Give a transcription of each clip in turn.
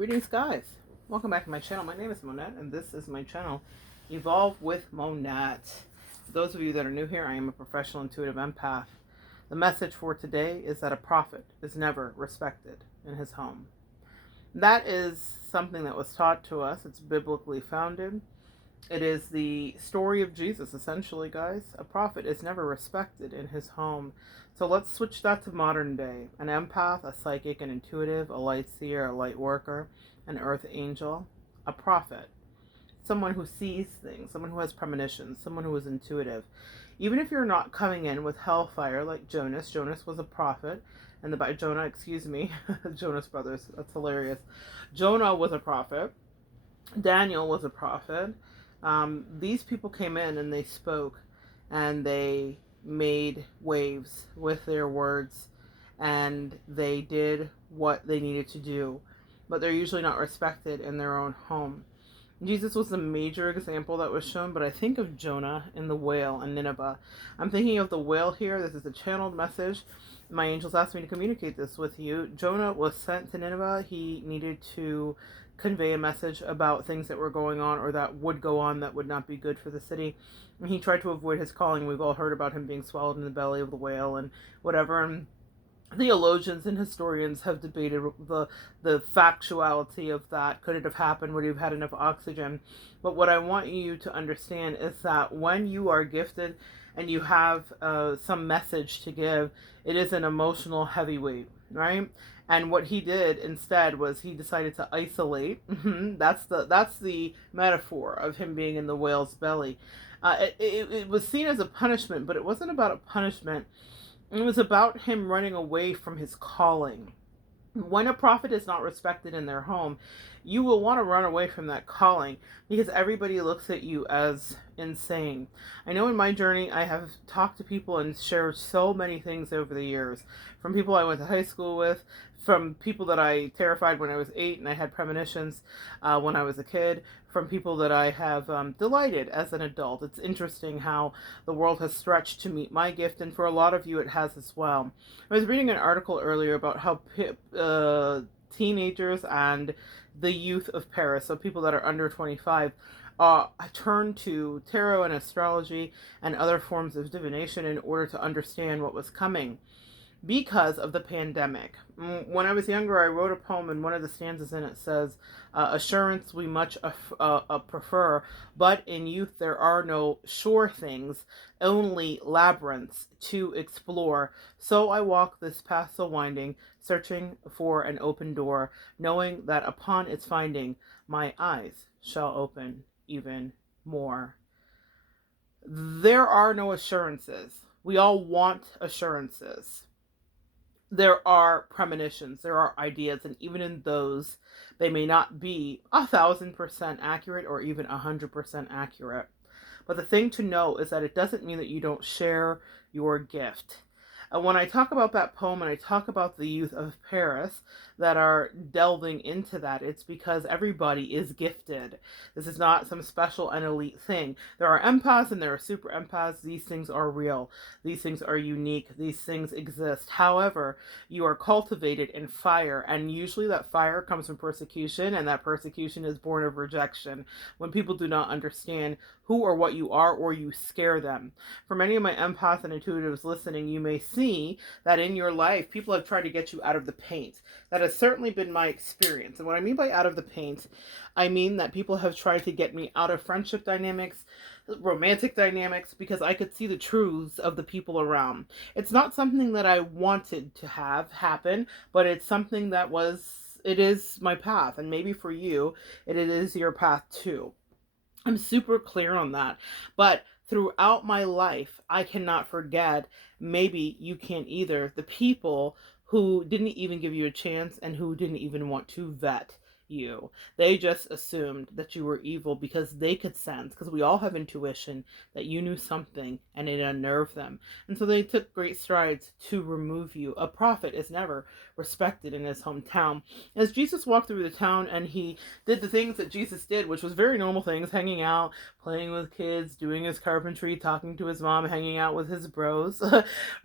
Greetings, guys. Welcome back to my channel. My name is Monette, and this is my channel, Evolve with Monette. For those of you that are new here, I am a professional intuitive empath. The message for today is that a prophet is never respected in his home. That is something that was taught to us. It's biblically founded. It is the story of Jesus, essentially, guys. A prophet is never respected in his home. So let's switch that to modern day. An empath, a psychic, an intuitive, a light seer, a light worker, an earth angel, a prophet. Someone who sees things, someone who has premonitions, someone who is intuitive. Even if you're not coming in with hellfire like Jonas was a prophet. And Jonas Brothers, that's hilarious. Jonah was a prophet. Daniel was a prophet. These people came in and they spoke and they made waves with their words and they did what they needed to do, but they're usually not respected in their own home. Jesus was the major example that was shown, but I think of Jonah in the whale in Nineveh. I'm thinking of the whale here. This is a channeled message. My angels asked me to communicate this with you. Jonah was sent to Nineveh. He needed to convey a message about things that were going on or that would go on that would not be good for the city. And he tried to avoid his calling. We've all heard about him being swallowed in the belly of the whale and whatever. And theologians and historians have debated the factuality of that. Could it have happened? Would he have had enough oxygen? But what I want you to understand is that when you are gifted and you have some message to give, it is an emotional heavyweight, right? And what he did instead was he decided to isolate. That's the metaphor of him being in the whale's belly. It was seen as a punishment, but it wasn't about a punishment. It was about him running away from his calling. When a prophet is not respected in their home, you will want to run away from that calling because everybody looks at you as insane. I know in my journey, I have talked to people and shared so many things over the years. From people I went to high school with, from people that I terrified when I was 8 and I had premonitions when I was a kid, from people that I have delighted as an adult. It's interesting how the world has stretched to meet my gift, and for a lot of you it has as well. I was reading an article earlier about how teenagers and the youth of Paris, so people that are under 25, turn to tarot and astrology and other forms of divination in order to understand what was coming because of the pandemic. When I was younger, I wrote a poem, and one of the stanzas in it says, assurance we much prefer, but in youth there are no sure things, only labyrinths to explore. So I walk this path so winding, searching for an open door, knowing that upon its finding, my eyes shall open even more. There are no assurances. We all want assurances. There are premonitions, there are ideas, and even in those, they may not be 1,000% accurate or even 100% accurate. But the thing to know is that it doesn't mean that you don't share your gift. And when I talk about that poem and I talk about the youth of Paris that are delving into that, it's because everybody is gifted. This is not some special and elite thing. There are empaths and there are super empaths. These things are real. These things are unique. These things exist. However, you are cultivated in fire, and usually that fire comes from persecution, and that persecution is born of rejection. When people do not understand who or what you are, or you scare them. For many of my empaths and intuitives listening, you may see that in your life, people have tried to get you out of the paint. That has certainly been my experience. And what I mean by out of the paint, I mean that people have tried to get me out of friendship dynamics, romantic dynamics, because I could see the truths of the people around. It's not something that I wanted to have happen, but it's something that it is my path. And maybe for you, it is your path too. I'm super clear on that. But throughout my life, I cannot forget, maybe you can't either, the people who didn't even give you a chance and who didn't even want to vet you. They just assumed that you were evil because they could sense, because we all have intuition, that you knew something and it unnerved them. And so they took great strides to remove you. A prophet is never respected in his hometown. As Jesus walked through the town and he did the things that Jesus did, which was very normal things, hanging out, playing with kids, doing his carpentry, talking to his mom, hanging out with his bros,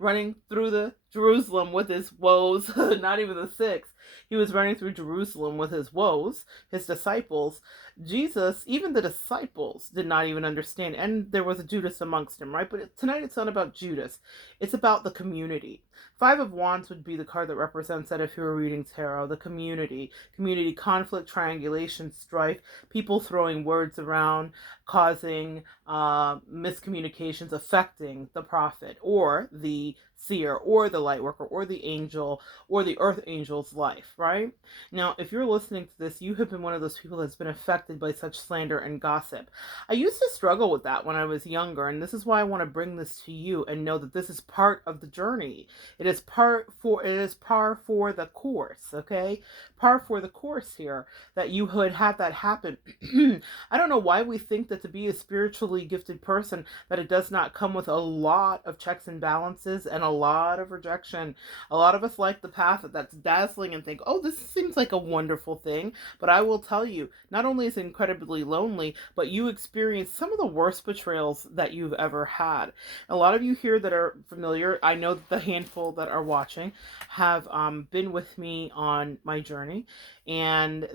running through the Jerusalem with his woes, not even the six. He was running through Jerusalem with his woes, his disciples. Jesus, even the disciples, did not even understand. And there was a Judas amongst them, right? But tonight it's not about Judas. It's about the community. Five of Wands would be the card that represents that if you were reading tarot. The community. Community conflict, triangulation, strife, people throwing words around, causing miscommunications, affecting the prophet or the seer or the light worker or the angel or the earth angel's life, right? Now, if you're listening to this, you have been one of those people that's been affected by such slander and gossip. I used to struggle with that when I was younger, and this is why I want to bring this to you and know that this is part of the journey. It is par for the course, okay? Par for the course here, that you would have that happen. I don't know why we think that to be a spiritually gifted person that it does not come with a lot of checks and balances and a lot of rejection. A lot of us like the path that's dazzling and think, oh, this seems like a wonderful thing. But I will tell you, not only is it incredibly lonely, but you experience some of the worst betrayals that you've ever had. A lot of you here that are familiar, I know that the handful that are watching have been with me on my journey, and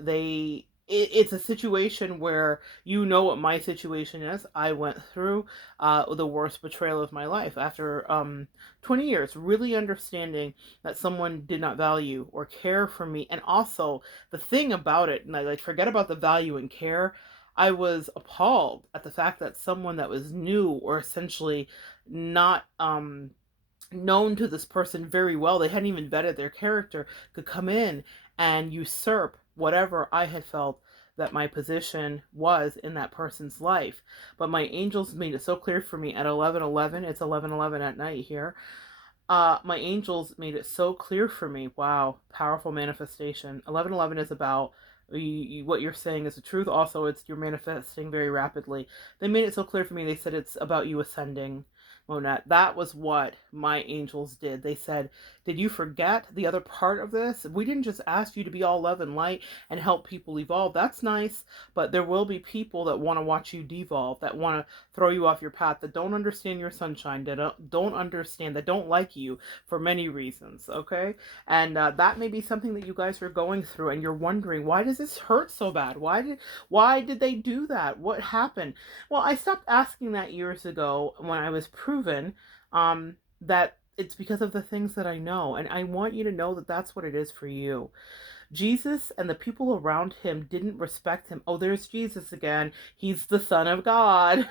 it's a situation where you know what my situation is. I went through the worst betrayal of my life after 20 years, really understanding that someone did not value or care for me. And also the thing about it, and I like forget about the value and care, I was appalled at the fact that someone that was new or essentially not known to this person very well, they hadn't even vetted their character, could come in and usurp whatever I had felt that my position was in that person's life. But my angels made it so clear for me at 11:11. It's 11:11 at night here. My angels made it so clear for me. Wow, powerful manifestation. 11:11 is about what you're saying is the truth. Also, it's you're manifesting very rapidly. They made it so clear for me. They said it's about you ascending, Monette. That was what my angels did. They said, did you forget the other part of this? We didn't just ask you to be all love and light and help people evolve. That's nice, but there will be people that want to watch you devolve, that want to throw you off your path, that don't understand your sunshine, that don't understand, that don't like you for many reasons, okay? And that may be something that you guys are going through, and you're wondering, why does this hurt so bad? Why did they do that? What happened? Well, I stopped asking that years ago when I was proven that it's because of the things that I know. And I want you to know that that's what it is for you. Jesus and the people around him didn't respect him. Oh, there's Jesus again. He's the Son of God.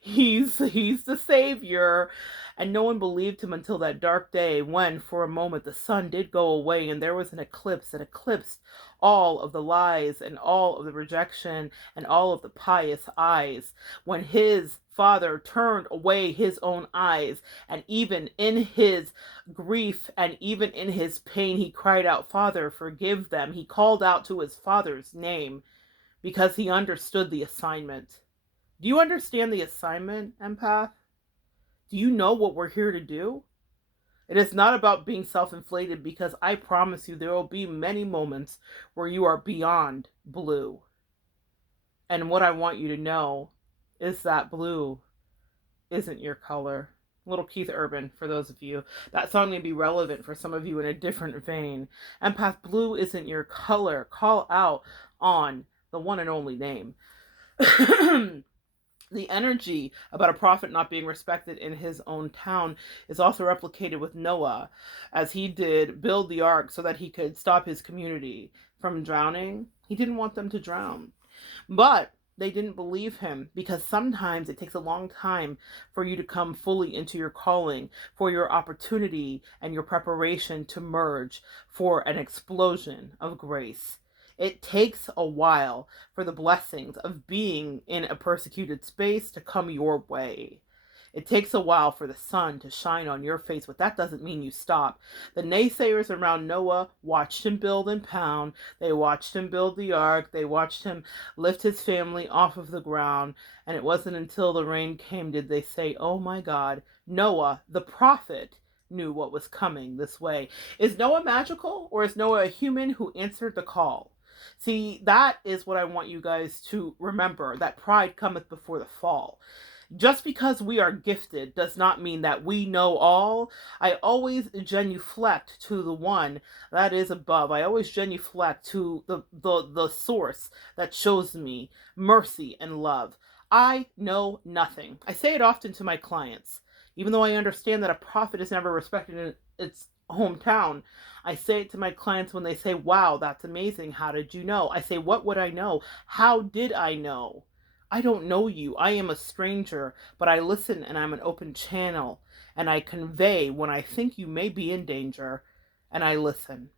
he's the Savior. And no one believed him until that dark day when, for a moment, the sun did go away and there was an eclipse that eclipsed all of the lies and all of the rejection and all of the pious eyes. When his Father turned away his own eyes, and even in his grief and even in his pain, he cried out, Father, forgive them. He called out to his Father's name because he understood the assignment. Do you understand the assignment, Empath? Do you know what we're here to do? It is not about being self-inflated, because I promise you there will be many moments where you are beyond blue. And what I want you to know is that blue isn't your color. Little Keith Urban, for those of you. That song may be relevant for some of you in a different vein. Empath, blue isn't your color. Call out on the one and only name. The energy about a prophet not being respected in his own town is also replicated with Noah, as he did build the ark so that he could stop his community from drowning. He didn't want them to drown. But they didn't believe him, because sometimes it takes a long time for you to come fully into your calling, for your opportunity and your preparation to merge for an explosion of grace. It takes a while for the blessings of being in a persecuted space to come your way. It takes a while for the sun to shine on your face, but that doesn't mean you stop. The naysayers around Noah watched him build and pound. They watched him build the ark. They watched him lift his family off of the ground. And it wasn't until the rain came did they say, oh my God, Noah, the prophet, knew what was coming this way. Is Noah magical, or is Noah a human who answered the call? See, that is what I want you guys to remember, that pride cometh before the fall. Just because we are gifted does not mean that we know all. I always genuflect to the one that is above. I always genuflect to the source that shows me mercy and love. I know nothing. I say it often to my clients. Even though I understand that a prophet is never respected in its hometown, I say it to my clients when they say, wow, that's amazing. How did you know? I say, what would I know? How did I know? I don't know you. I am a stranger, but I listen and I'm an open channel and I convey when I think you may be in danger and I listen.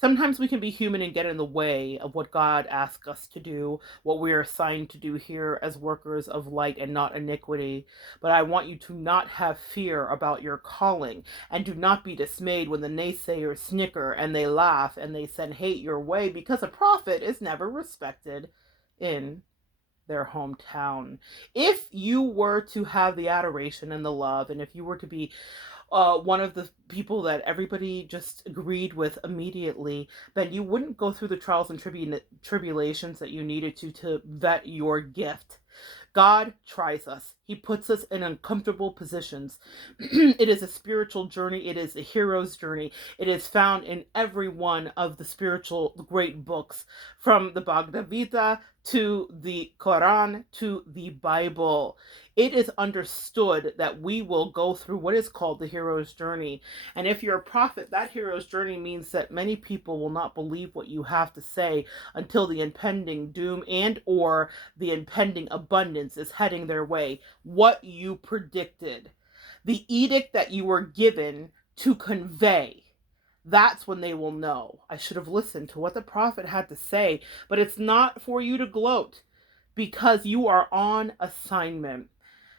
Sometimes we can be human and get in the way of what God asks us to do, what we are assigned to do here as workers of light and not iniquity. But I want you to not have fear about your calling, and do not be dismayed when the naysayers snicker and they laugh and they send hate your way, because a prophet is never respected in their hometown. If you were to have the adoration and the love, and if you were to be one of the people that everybody just agreed with immediately, then you wouldn't go through the trials and tribulations that you needed to vet your gift. God tries us. He puts us in uncomfortable positions. It is a spiritual journey. It is a hero's journey. It is found in every one of the spiritual great books, from the Bhagavad Gita to the Quran to the Bible. It is understood that we will go through what is called the hero's journey. And if you're a prophet, that hero's journey means that many people will not believe what you have to say until the impending doom and or the impending abundance is heading their way. What you predicted, the edict that you were given to convey, that's when they will know. I should have listened to what the prophet had to say, but it's not for you to gloat, because you are on assignment.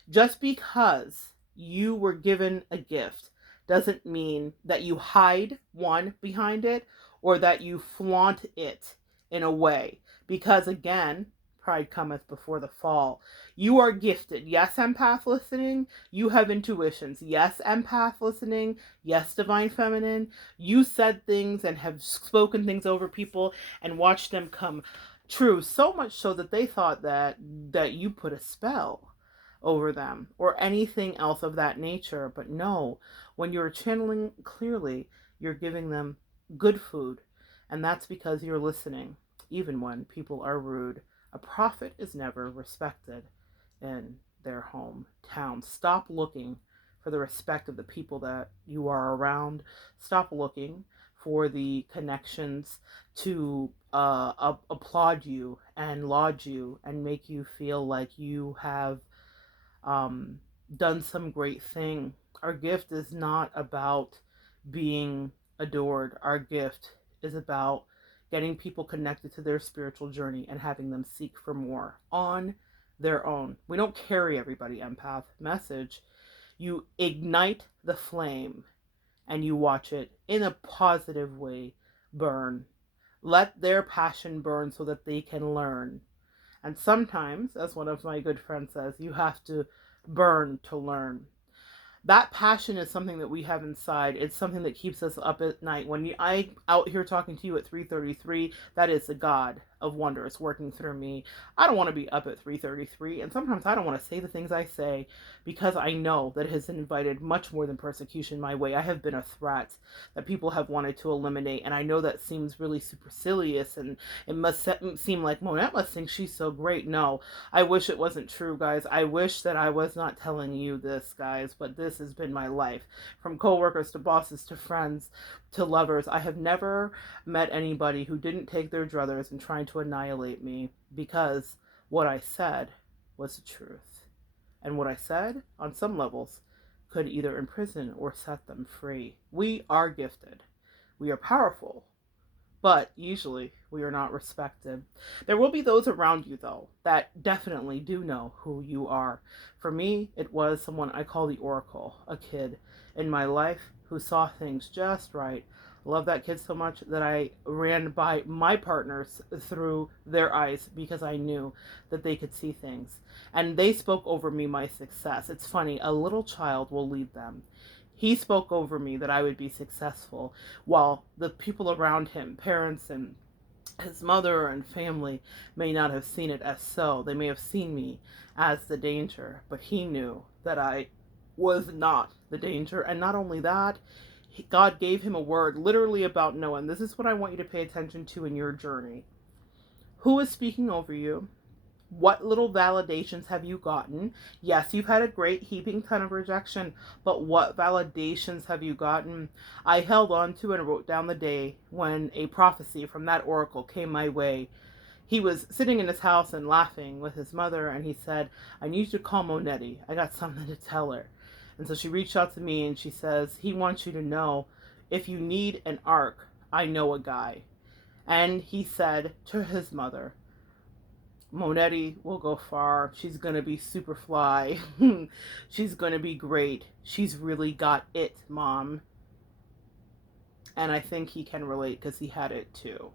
Just because you were given a gift doesn't mean that you hide one behind it or that you flaunt it in a way. Because again, pride cometh before the fall. You are gifted. Yes, empath listening. You have intuitions. Yes, empath listening. Yes, divine feminine. You said things and have spoken things over people and watched them come true. So much so that they thought that you put a spell over them or anything else of that nature. But no, when you're channeling clearly, you're giving them good food. And that's because you're listening, even when people are rude. A prophet is never respected in their hometown. Stop looking for the respect of the people that you are around. Stop looking for the connections to applaud you and laud you and make you feel like you have done some great thing. Our gift is not about being adored. Our gift is about getting people connected to their spiritual journey and having them seek for more on their own. We don't carry everybody empath message. You ignite the flame and you watch it in a positive way burn. Let their passion burn so that they can learn. And sometimes, as one of my good friends says, you have to burn to learn. That passion is something that we have inside. It's something that keeps us up at night. When I out here talking to you at 3:33, that is the God of wonders working through me. I don't want to be up at 3:33, and sometimes I don't want to say the things I say because I know that it has invited much more than persecution my way. I have been a threat that people have wanted to eliminate, and I know that seems really supercilious, and it must seem like Monette must think she's so great. No, I wish it wasn't true, guys. I wish that I was not telling you this, guys, but this has been my life. From coworkers to bosses to friends to lovers, I have never met anybody who didn't take their druthers and trying to annihilate me because what I said was the truth. And what I said, on some levels, could either imprison or set them free. We are gifted. We are powerful. But usually we are not respected. There will be those around you, though, that definitely do know who you are. For me, it was someone I call the Oracle, a kid in my life who saw things just right. I love that kid so much that I ran by my partners through their eyes because I knew that they could see things. And they spoke over me my success. It's funny, a little child will lead them. He spoke over me that I would be successful, while the people around him, parents and His mother and family may not have seen it as so. They may have seen me as the danger, but he knew that I was not the danger. And not only that, God gave him a word literally about Noah. And this is what I want you to pay attention to in your journey. Who is speaking over you? What little validations have you gotten? Yes, you've had a great heaping ton of rejection, but what validations have you gotten? I held on to and wrote down the day when a prophecy from that oracle came my way. He was sitting in his house and laughing with his mother, and he said, I need you to call Monetti. I got something to tell her. And so she reached out to me and she says, he wants you to know, if you need an ark, I know a guy. And he said to his mother, Monetti will go far. She's going to be super fly. She's going to be great. She's really got it, Mom. And I think he can relate because he had it too.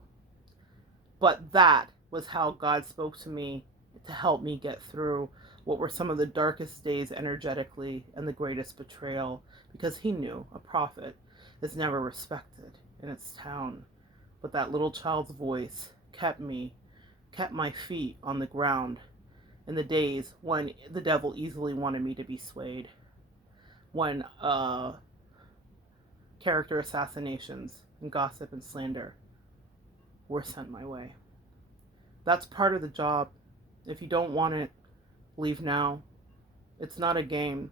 But that was how God spoke to me to help me get through what were some of the darkest days energetically and the greatest betrayal, because he knew a prophet is never respected in its town. But that little child's voice kept my feet on the ground in the days when the devil easily wanted me to be swayed, when character assassinations and gossip and slander were sent my way. That's part of the job. If you don't want it, leave now. It's not a game.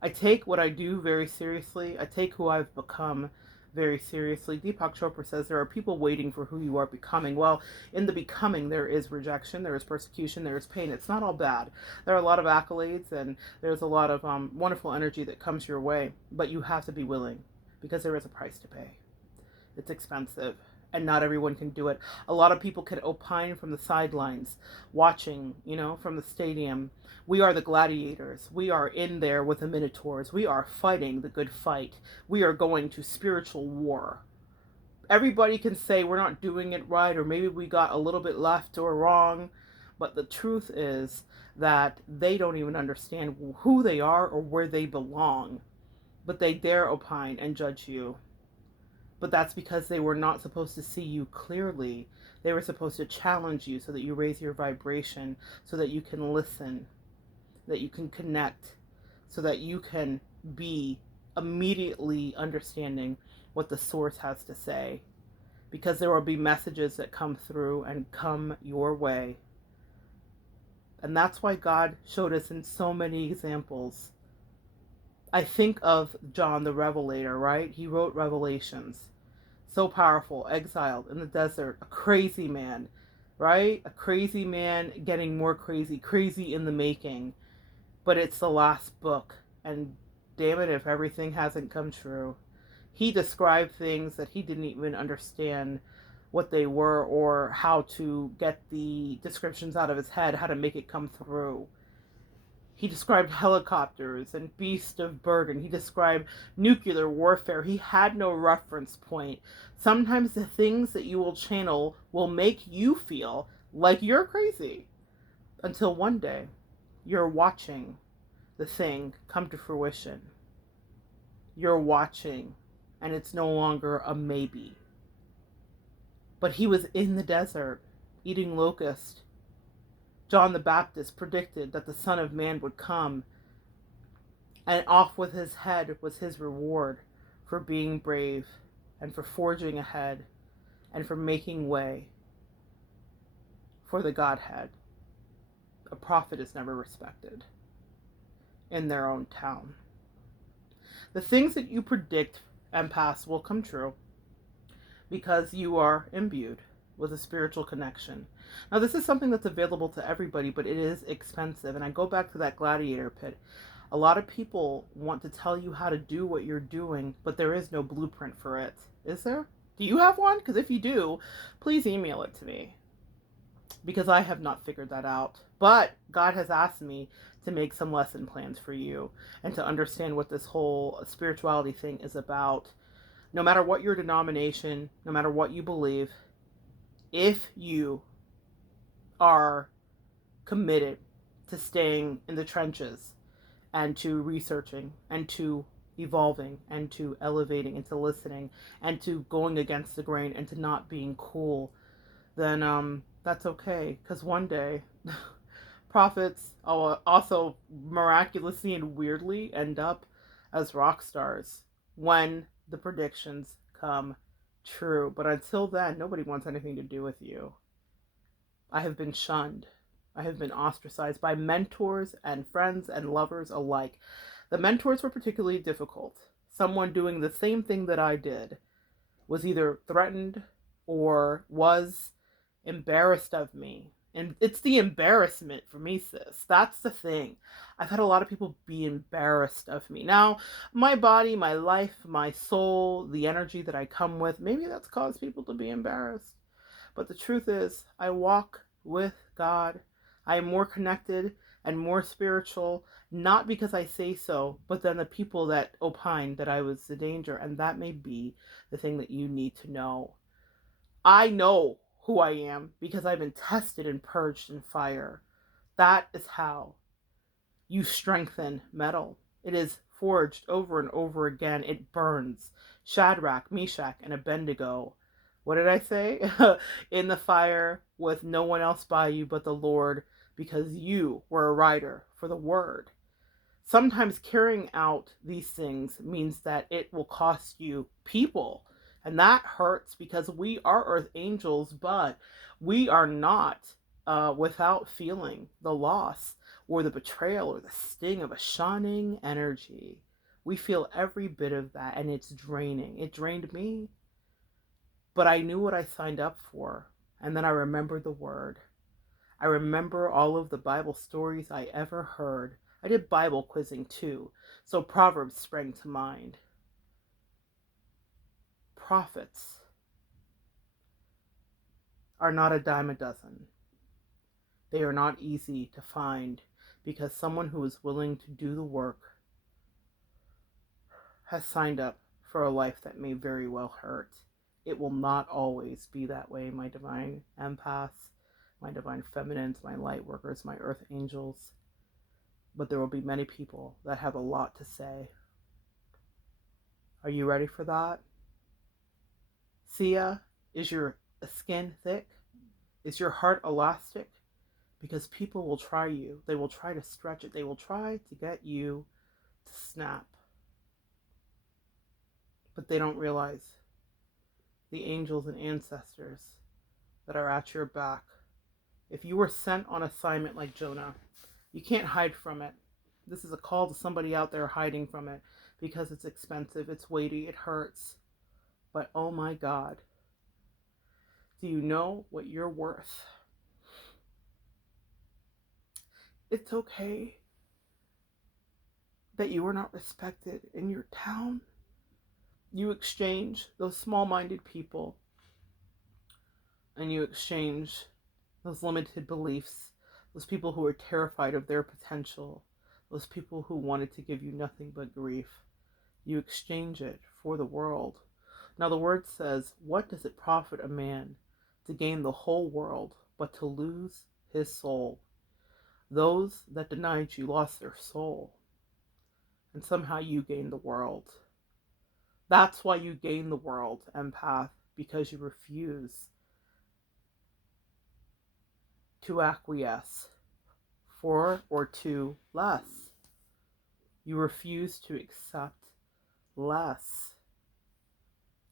I take what I do very seriously. I take who I've become very seriously. Deepak Chopra says there are people waiting for who you are becoming. Well, in the becoming, there is rejection, there is persecution, there is pain. It's not all bad. There are a lot of accolades and there's a lot of wonderful energy that comes your way, but you have to be willing, because there is a price to pay. It's expensive, and not everyone can do it. A lot of people can opine from the sidelines, watching, from the stadium. We are the gladiators. We are in there with the minotaurs. We are fighting the good fight. We are going to spiritual war. Everybody can say we're not doing it right, or maybe we got a little bit left or wrong, but the truth is that they don't even understand who they are or where they belong, but they dare opine and judge you. But that's because they were not supposed to see you clearly. They were supposed to challenge you so that you raise your vibration, so that you can listen, that you can connect, so that you can be immediately understanding what the source has to say. Because there will be messages that come through and come your way. And that's why God showed us in so many examples. I think of John the Revelator, right? He wrote Revelations. So powerful, exiled in the desert, a crazy man, right? A crazy man getting more crazy, crazy in the making. But it's the last book, and damn it if everything hasn't come true. He described things that he didn't even understand what they were or how to get the descriptions out of his head, how to make it come through. He described helicopters and beasts of burden. He described nuclear warfare. He had no reference point. Sometimes the things that you will channel will make you feel like you're crazy, until one day you're watching the thing come to fruition. You're watching, and it's no longer a maybe. But he was in the desert eating locusts. John the Baptist predicted that the Son of Man would come, and off with his head was his reward for being brave and for forging ahead and for making way for the Godhead. A prophet is never respected in their own town. The things that you predict, empaths, will come true because you are imbued with a spiritual connection. Now, this is something that's available to everybody, but it is expensive. And I go back to that gladiator pit. A lot of people want to tell you how to do what you're doing, but there is no blueprint for it. Is there? Do you have one? Because if you do, please email it to me, because I have not figured that out. But God has asked me to make some lesson plans for you and to understand what this whole spirituality thing is about. No matter what your denomination, no matter what you believe, if you are committed to staying in the trenches and to researching and to evolving and to elevating and to listening and to going against the grain and to not being cool, then that's okay. Because one day, prophets also miraculously and weirdly end up as rock stars when the predictions come true. But until then, nobody wants anything to do with you. I have been shunned. I have been ostracized by mentors and friends and lovers alike. The mentors were particularly difficult. Someone doing the same thing that I did was either threatened or was embarrassed of me. And it's the embarrassment for me, sis. That's the thing. I've had a lot of people be embarrassed of me. Now, my body, my life, my soul, the energy that I come with, maybe that's caused people to be embarrassed. But the truth is, I walk with God. I am more connected and more spiritual, not because I say so, but then the people that opine that I was the danger. And that may be the thing that you need to know. I know who I am because I've been tested and purged in fire. That is how you strengthen metal. It is forged over and over again. It burns. Shadrach, Meshach, and Abednego. What did I say? In the fire with no one else by you but the Lord, because you were a rider for the word. Sometimes carrying out these things means that it will cost you people. And that hurts because we are earth angels, but we are not without feeling the loss or the betrayal or the sting of a shunning energy. We feel every bit of that, and it's draining. It drained me, but I knew what I signed up for. And then I remembered the word. I remember all of the Bible stories I ever heard. I did Bible quizzing too, so Proverbs sprang to mind. Prophets are not a dime a dozen. They are not easy to find because someone who is willing to do the work has signed up for a life that may very well hurt. It will not always be that way, my divine empaths, my divine feminines, my light workers, my earth angels. But there will be many people that have a lot to say. Are you ready for that? Sia, is your skin thick? Is your heart elastic? Because people will try you. They will try to stretch it. They will try to get you to snap. But they don't realize the angels and ancestors that are at your back. If you were sent on assignment like Jonah, you can't hide from it. This is a call to somebody out there hiding from it because it's expensive, it's weighty, it hurts. But oh my God, do you know what you're worth? It's okay that you are not respected in your town. You exchange those small-minded people and you exchange those limited beliefs, those people who are terrified of their potential, those people who wanted to give you nothing but grief. You exchange it for the world. Now the word says, what does it profit a man to gain the whole world but to lose his soul? Those that denied you lost their soul, and somehow you gained the world. That's why you gain the world, empath, because you refuse to acquiesce for or to less. You refuse to accept less.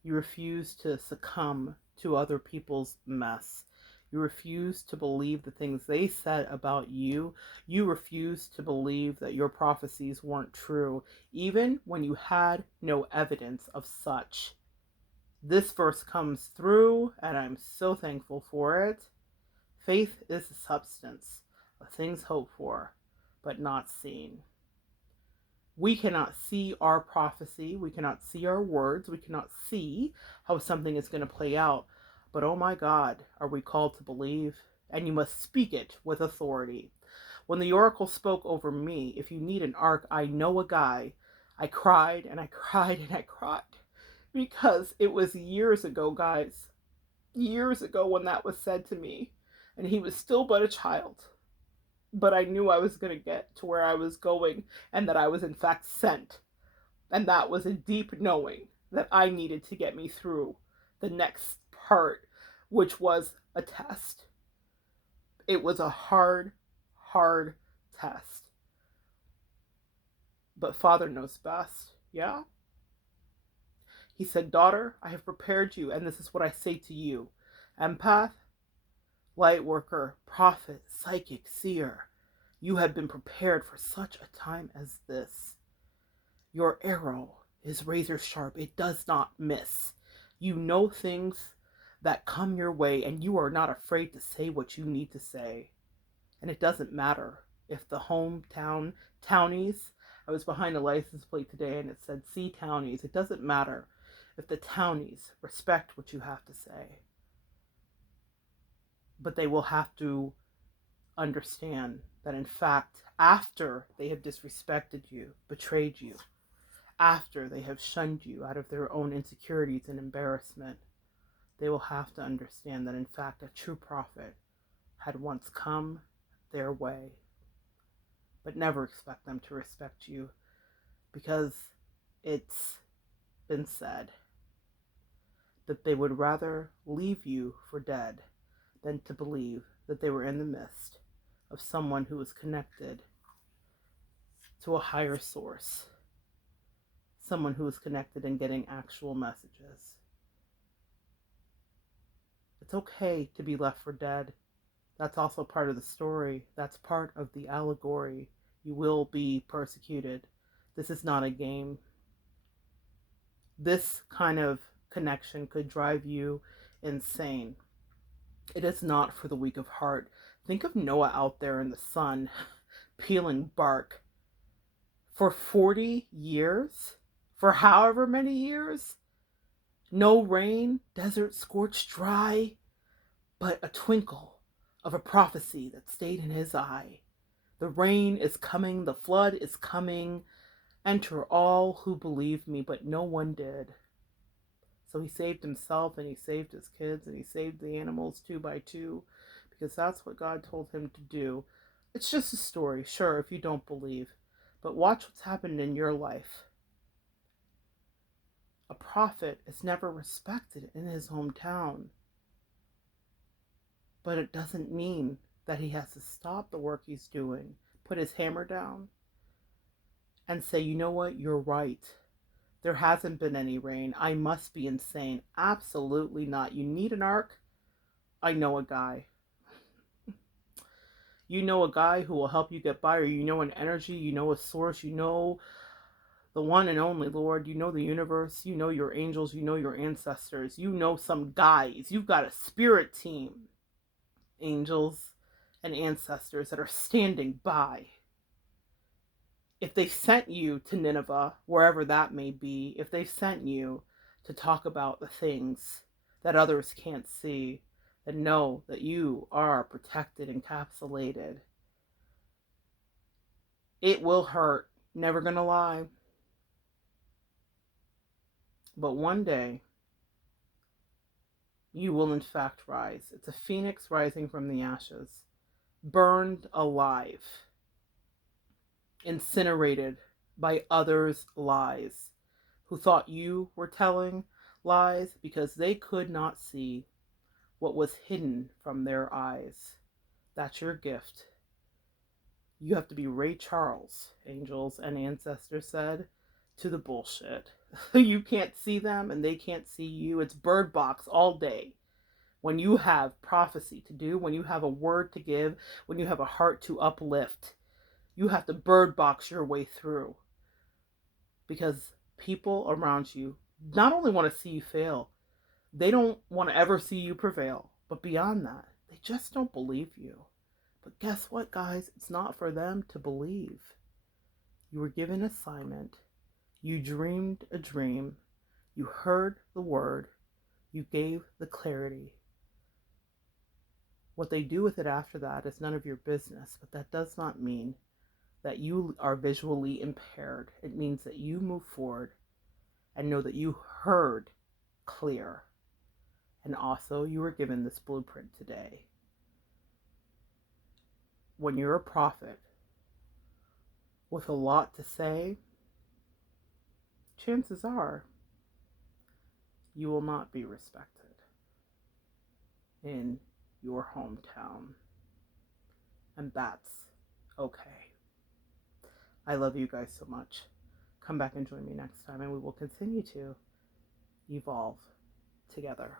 You refuse to succumb to other people's mess. You refuse to believe the things they said about you. You refuse to believe that your prophecies weren't true, even when you had no evidence of such. This verse comes through, and I'm so thankful for it. Faith is the substance of things hoped for, but not seen. We cannot see our prophecy. We cannot see our words. We cannot see how something is going to play out. But oh my God, are we called to believe? And you must speak it with authority. When the oracle spoke over me, if you need an ark, I know a guy. I cried and I cried and I cried because it was years ago, guys. Years ago when that was said to me. And he was still but a child. But I knew I was going to get to where I was going and that I was in fact sent. And that was a deep knowing that I needed to get me through the next part, which was a test. It was a hard, hard test. But Father knows best, yeah? He said, daughter, I have prepared you, and this is what I say to you. Empath, light worker, prophet, psychic, seer, you have been prepared for such a time as this. Your arrow is razor sharp. It does not miss. You know things that come your way, and you are not afraid to say what you need to say. And it doesn't matter if the hometown townies, I was behind a license plate today and it said C townies. It doesn't matter if the townies respect what you have to say. But they will have to understand that, in fact, after they have disrespected you, betrayed you, after they have shunned you out of their own insecurities and embarrassment, they will have to understand that, in fact, a true prophet had once come their way. But never expect them to respect you, because it's been said that they would rather leave you for dead than to believe that they were in the midst of someone who was connected to a higher source, someone who was connected and getting actual messages. It's okay to be left for dead. That's also part of the story. That's part of the allegory. You will be persecuted. This is not a game. This kind of connection could drive you insane. It is not for the weak of heart. Think of Noah out there in the sun, peeling bark for 40 years, for however many years. No rain, desert scorched dry, but a twinkle of a prophecy that stayed in his eye. The rain is coming, the flood is coming. Enter all who believe me, but no one did. So he saved himself, and he saved his kids, and he saved the animals 2 by 2, because that's what God told him to do. It's just a story, sure, if you don't believe. But watch what's happened in your life. A prophet is never respected in his hometown. But it doesn't mean that he has to stop the work he's doing, put his hammer down, and say, you know what, you're right. There hasn't been any rain. I must be insane. Absolutely not. You need an ark? I know a guy. You know a guy who will help you get by, or you know an energy, you know a source, you know the one and only Lord, you know the universe, you know your angels, you know your ancestors, you know some guys. You've got a spirit team, angels and ancestors that are standing by. If they sent you to Nineveh, wherever that may be, if they sent you to talk about the things that others can't see, then know that you are protected, encapsulated. It will hurt, never gonna lie. But one day, you will in fact rise. It's a phoenix rising from the ashes, burned alive, incinerated by others' lies, who thought you were telling lies because they could not see what was hidden from their eyes. That's your gift. You have to be Ray Charles, angels and ancestors said, to the bullshit. You can't see them and they can't see you. It's bird box all day. When you have prophecy to do, when you have a word to give, when you have a heart to uplift, you have to bird box your way through. Because people around you not only want to see you fail, they don't want to ever see you prevail. But beyond that, they just don't believe you. But guess what, guys? It's not for them to believe. You were given an assignment. You dreamed a dream. You heard the word. You gave the clarity. What they do with it after that is none of your business, but that does not mean that you are visually impaired. It means that you move forward and know that you heard clear. And also, you were given this blueprint today. When you're a prophet with a lot to say, chances are you will not be respected in your hometown. And that's okay. I love you guys so much. Come back and join me next time, and we will continue to evolve together.